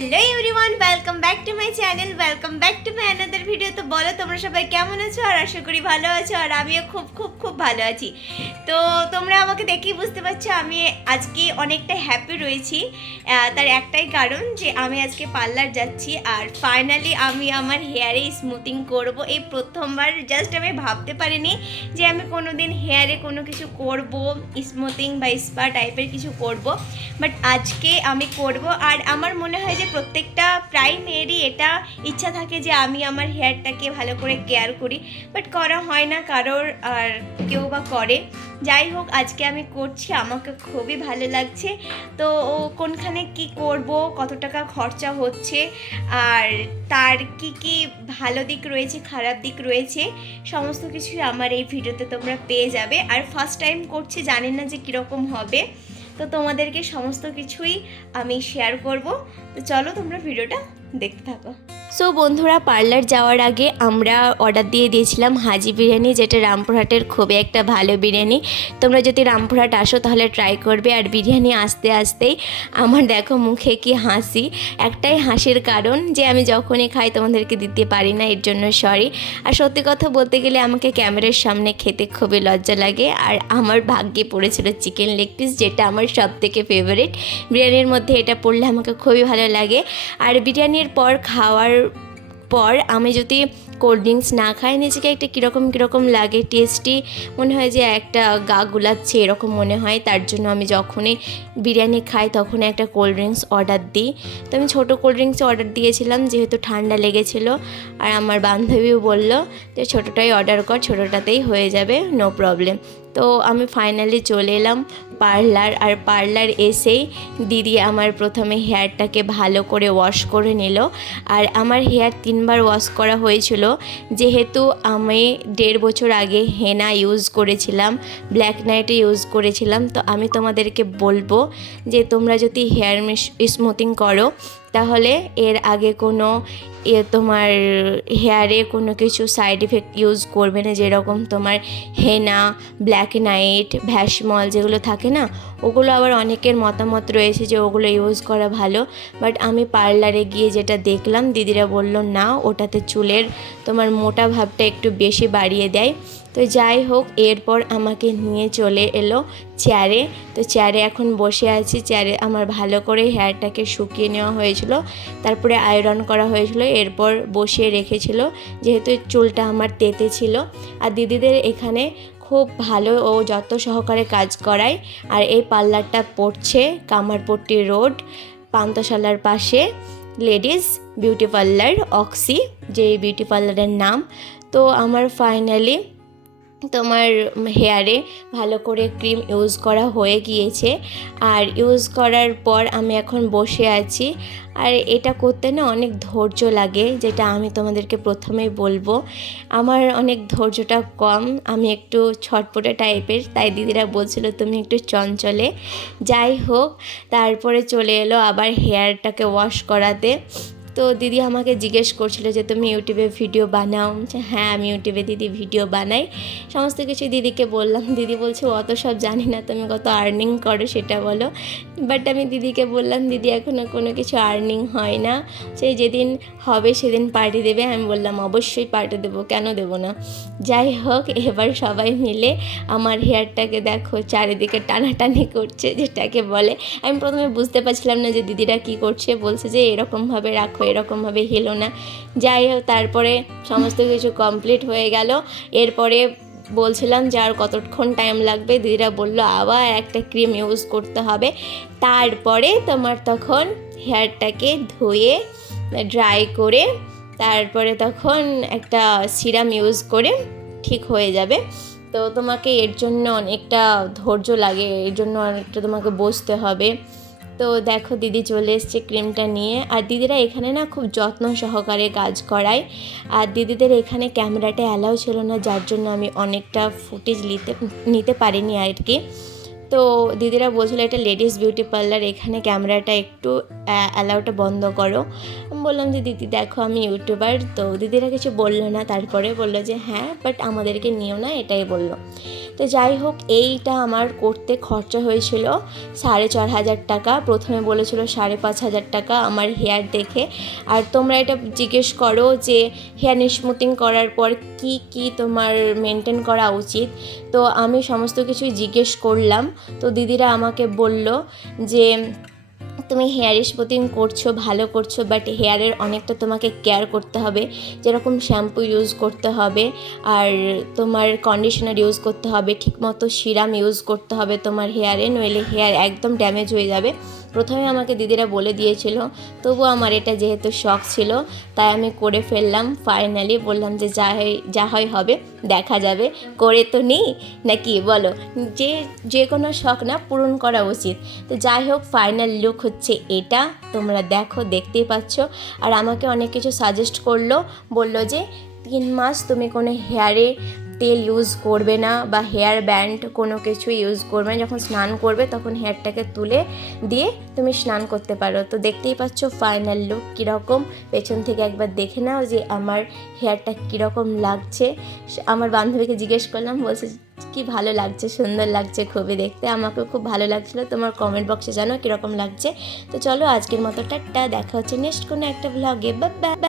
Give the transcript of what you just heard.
Hello everyone welcome back to my channel welcome back to my another video তো বলো, তোমরা সবাই কেমন আছো? আর আশা করি ভালো আছো, আর আমিও খুব খুব খুব ভালো আছি। তো তোমরা আমাকে দেখেই বুঝতে পারছ, আমি আজকে অনেকটা হ্যাপি রয়েছি। তার একটাই কারণ যে আমি আজকে পার্লার যাচ্ছি, আর ফাইনালি আমি আমার হেয়ারে স্মুথিং করব। এই প্রথমবার জাস্ট আমি ভাবতে পারিনি যে আমি কোনো দিন হেয়ারে কোনো কিছু করব স্মুথিং বা স্পা টাইপের কিছু করব। বাট আজকে আমি করব, আর আমার মনে হয় যে প্রত্যেকটা প্রায় মেয়েরই এটা ইচ্ছা থাকে যে আমি আমার হেয়ারটাকে ভালো করে কেয়ার করি। বাট করা হয় না কারোর আর কেউ বা করে। যাই হোক, আজকে আমি করছি, আমাকে খুবই ভালো লাগছে। তো কোনখানে কি করব, কত টাকা খরচা হচ্ছে, আর তার কি কি ভালো দিক রয়েছে, খারাপ দিক রয়েছে, সমস্ত কিছু আমার এই ভিডিওতে তোমরা পেয়ে যাবে। আর ফার্স্ট টাইম করছি, জানি না যে কীরকম হবে। তো তোমাদেরকে সমস্ত কিছুই আমি শেয়ার করব। তো চলো তোমরা ভিডিওটা দেখতে থাকো। সো বন্ধুরা, পার্লার যাওয়ার আগে আমরা অর্ডার দিয়ে দিয়েছিলাম হাজি বিরিয়ানি, যেটা রামপুরহাটের খুবই একটা ভালো বিরিয়ানি। তোমরা যদি রামপুরহাট আসো, তাহলে ট্রাই করবে। আর বিরিয়ানি আসতে আসতেই আমার দেখো মুখে কি হাসি। একটাই হাসির কারণ যে আমি যখনই খাই, তোমাদেরকে দিতে পারি না, এর জন্য সরি আর সত্যি কথা বলতে গেলে আমাকে ক্যামেরার সামনে খেতে খুবই লজ্জা লাগে। আর আমার ভাগ্যে পড়েছিল চিকেন লেগ পিস, যেটা আমার সব থেকে ফেভারিট বিরিয়ানির মধ্যে এটা পড়লে আমাকে খুবই ভালো লাগে। আর বিরিয়ানির পর খাওয়ার পর আমি যদি কোল্ড ড্রিঙ্কস না খাই নিজেকে একটা কীরকম কীরকম লাগে টেস্টি মনে হয় যে একটা গা গুলাচ্ছে এরকম মনে হয়। তার জন্য আমি যখনই বিরিয়ানি খাই তখন একটা কোল্ড ড্রিঙ্কস অর্ডার দিই। তো আমি ছোটো কোল্ড ড্রিঙ্কস অর্ডার দিয়েছিলাম, যেহেতু ঠান্ডা লেগেছিলো। আর আমার বান্ধবীও বলল যে ছোটোটাই অর্ডার কর, ছোটোটাতেই হয়ে যাবে নো প্রবলেম তো আমি ফাইনালি চলে এলাম পার্লার, আর পার্লার এসেই দিদি আমার প্রথমে হেয়ারটাকে ভালো করে ওয়াশ করে নিল। আর আমার হেয়ার তিনবার ওয়াশ করা হয়েছিল যেহেতু আমি দেড় বছর আগে হেনা ইউজ করেছিলাম ব্ল্যাক নাইটে ইউজ করেছিলাম, তো আমি তোমাদেরকে বলব যে তোমরা যদি হেয়ার স্মুথিং করো, তাহলে এর আগে কোনো এ তোমার হেয়ারে কোনো কিছু সাইড এফেক্ট ইউজ করবে না, যেরকম তোমার হেনা ব্ল্যাক নাইট ভ্যাসমল যেগুলো থাকে না, ওগুলো আবার অনেকের মতামত রয়েছে যে ওগুলো ইউজ করা ভালো। বাট আমি পার্লারে গিয়ে যেটা দেখলাম, দিদিরা বলল, না, ওটাতে চুলের তোমার মোটা ভাবটা একটু বেশি বাড়িয়ে দেয়। তো যাই হোক, এরপর আমাকে নিয়ে চলে এলো চেয়ারে তো চেয়ারে এখন বসে আছি চেয়ারে আমার ভালো করে হেয়ারটাকে শুকিয়ে নেওয়া হয়েছিল, তারপরে আয়রন করা হয়েছিল। এরপর বসিয়ে রেখেছিল, যেহেতু চুলটা আমার তেতে ছিল। আর দিদিদের এখানে খুব ভালো ও যত্ন সহকারে কাজ করায়। আর এই পার্লারটা পড়ছে কামারপট্টি রোড, পান্তশালার পাশে। লেডিস বিউটি পার্লার, অক্সি যে বিউটি পার্লারের নাম। তো আমার ফাইনালি তোমার হেয়ারে ভালো করে ক্রিম ইউজ করা হয়ে গিয়েছে। আর ইউজ করার পর আমি এখন বসে আছি। আর এটা করতে না অনেক ধৈর্য লাগে, যেটা আমি তোমাদেরকে প্রথমেই বলব। আমার অনেক ধৈর্যটা কম, আমি একটু ছটপটে টাইপের, তাই দিদিরা বলছিল তুমি একটু চঞ্চলে। যাই হোক, তারপরে চলে এলো আবার হেয়ারটাকে ওয়াশ করাতে। তো দিদি আমাকে জিজ্ঞেস করছিল যে, তুমি ইউটিউবে ভিডিও বানাও? হ্যাঁ আমি ইউটিউবে দিদি ভিডিও বানাই। সমস্ত কিছু দিদিকে বললাম। দিদি বলছে অত সব জানি না, তুমি কত আর্নিং করো, সেটা বলো। বাট আমি দিদিকে বললাম, দিদি এখনও কোনো কিছু আর্নিং হয় না। সেই যেদিন হবে, সেদিন পার্টি দেবে। আমি বললাম, অবশ্যই পার্টি দেবো, কেন দেবো না? যাই হোক, এবার সবাই মিলে আমার হেয়ারটাকে দেখো, চারিদিকে টানাটানি করছে, যেটাকে বলে। আমি প্রথমে বুঝতে পারছিলাম না যে দিদিরা কি করছে। বলছে যে, এরকমভাবে রাখো এরকমভাবে হেলো না। যাই হোক, তারপরে সমস্ত কিছু কমপ্লিট হয়ে গেল। এরপরে বলছিলাম যে আর কতক্ষণ টাইম লাগবে? দিদিরা বলল, আবার একটা ক্রিম ইউজ করতে হবে। তারপরে তোমার তখন হেয়ারটাকে ধুয়ে ড্রাই করে, তারপরে তখন একটা সিরাম ইউজ করে ঠিক হয়ে যাবে। তো তোমাকে এর জন্য অনেকটা ধৈর্য লাগে, এর জন্য অনেকটা তোমাকে বসতে হবে। তো দেখো দিদি চলে এসছে ক্রিমটা নিয়ে। আর দিদিরা এখানে না খুব যত্ন সহকারে কাজ করায়। আর দিদিদের এখানে ক্যামেরাটা অ্যালাউ ছিল না, যার জন্য আমি অনেকটা ফুটেজ নিতে নিতে পারিনি আর কি। তো দিদিরা বলছিল এটা লেডিস বিউটি পার্লার, এখানে ক্যামেরাটা একটু অ্যালাউটা বন্ধ করো। বললাম যে, দিদি, দেখো আমি ইউটিউবার। তো দিদিরা কিছু বলল না, তারপরে বলল যে হ্যাঁ বাট আমাদেরকে নিও না, এটাই বলল। তো যাই হোক, এইটা আমার করতে খরচা হয়েছিল সাড়ে চার হাজার টাকা। প্রথমে বলেছিল সাড়ে পাঁচ হাজার টাকা আমার হেয়ার দেখে। আর তোমরা এটা জিজ্ঞেস করো যে, হেয়ার স্মুথিং করার পর কি কি তোমার মেনটেন করা উচিত? তো আমি সমস্ত কিছুই জিজ্ঞেস করলাম। তো দিদিরা আমাকে বলল যে, তুমি হেয়ার স্পোতিং করছ, ভালো করছ বাট হেয়ারের অনেকটা তোমাকে কেয়ার করতে হবে। যেরকম শ্যাম্পু ইউজ করতে হবে, আর তোমার কন্ডিশনার ইউজ করতে হবে, ঠিকমতো সিরাম ইউজ করতে হবে তোমার হেয়ারে নইলে হেয়ার একদম ড্যামেজ হয়ে যাবে। প্রথমে আমাকে দিদিরা বলে দিয়েছিল তবু আমার এটা যেহেতু শখ ছিল, তাই আমি করে ফেললাম। ফাইনালি বললাম যে যা হয় যা হয় হবে, দেখা যাবে। করে তো নেই, নাকি বলো? যে যে কোনো শখ না, পূরণ করা উচিত। তো যাই হোক ফাইনাল লুক হচ্ছে এটা। তোমরা দেখো, দেখতেই পাচ্ছ। আর আমাকে অনেক কিছু সাজেস্ট করল, বলল যে, তিন মাস তুমি কোনো হেয়ারে তেল ইউজ করবে না বা হেয়ার ব্যান্ড কোনো কিছু ইউজ করবে না। যখন স্নান করবে, তখন হেয়ারটাকে তুলে দিয়ে তুমি স্নান করতে পারো। তো দেখতেই পাচ্ছ ফাইনাল লুক কীরকম। পেছন থেকে একবার দেখে নাও যে আমার হেয়ারটা কীরকম লাগছে। আমার বান্ধবীকে জিজ্ঞেস করলাম, বলছে, কি ভালো লাগছে, সুন্দর লাগছে খুবই দেখতে। আমাকেও খুব ভালো লাগছিল। তোমার কমেন্ট বক্সে জানো কীরকম লাগছে? তো চলো আজকের মতো টাটা। দেখা হচ্ছে নেক্সট কোনো একটা ব্লগে বা